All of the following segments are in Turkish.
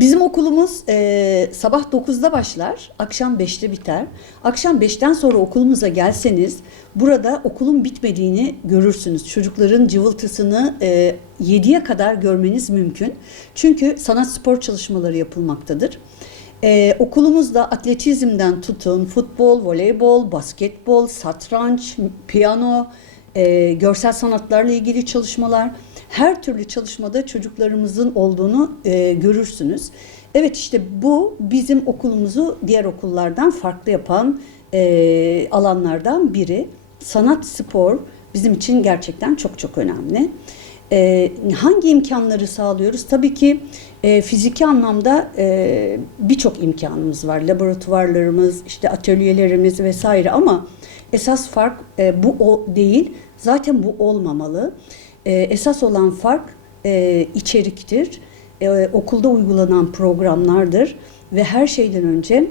Bizim okulumuz e, sabah 9'da başlar, akşam 5'te biter. Akşam 5'ten sonra okulumuza gelseniz burada okulun bitmediğini görürsünüz. Çocukların cıvıltısını e, 7'ye kadar görmeniz mümkün. Çünkü sanat spor çalışmaları yapılmaktadır. Ee, okulumuzda atletizmden tutun, futbol, voleybol, basketbol, satranç, piyano, e, görsel sanatlarla ilgili çalışmalar, her türlü çalışmada çocuklarımızın olduğunu e, görürsünüz. Evet işte bu bizim okulumuzu diğer okullardan farklı yapan e, alanlardan biri. Sanat, spor bizim için gerçekten çok çok önemli. E, hangi imkanları sağlıyoruz? Tabii ki e, fiziki anlamda e, birçok imkanımız var. Laboratuvarlarımız, işte atölyelerimiz vesaire ama esas fark e, bu o değil. Zaten bu olmamalı. E, esas olan fark e, içeriktir. E, okulda uygulanan programlardır ve her şeyden önce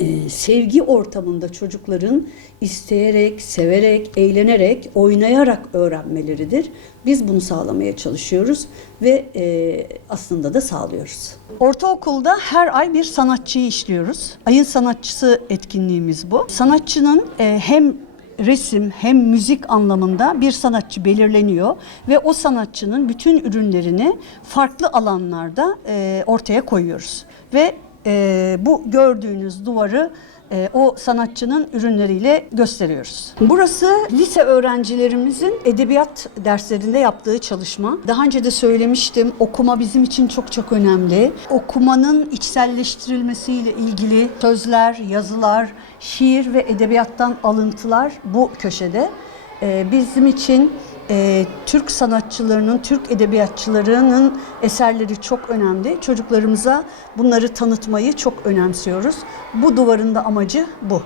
e, sevgi ortamında çocukların isteyerek, severek, eğlenerek, oynayarak öğrenmeleridir. Biz bunu sağlamaya çalışıyoruz ve e, aslında da sağlıyoruz. Ortaokulda her ay bir sanatçıyı işliyoruz. Ayın sanatçısı etkinliğimiz bu. Sanatçının e, hem resim hem müzik anlamında bir sanatçı belirleniyor ve o sanatçının bütün ürünlerini farklı alanlarda e, ortaya koyuyoruz. Ve e, bu gördüğünüz duvarı e, o sanatçının ürünleriyle gösteriyoruz. Burası lise öğrencilerimizin edebiyat derslerinde yaptığı çalışma. Daha önce de söylemiştim okuma bizim için çok çok önemli. Okumanın içselleştirilmesiyle ilgili sözler, yazılar, şiir ve edebiyattan alıntılar bu köşede. E, bizim için e, Türk sanatçılarının, Türk edebiyatçılarının eserleri çok önemli. Çocuklarımıza bunları tanıtmayı çok önemsiyoruz. Bu duvarın da amacı bu.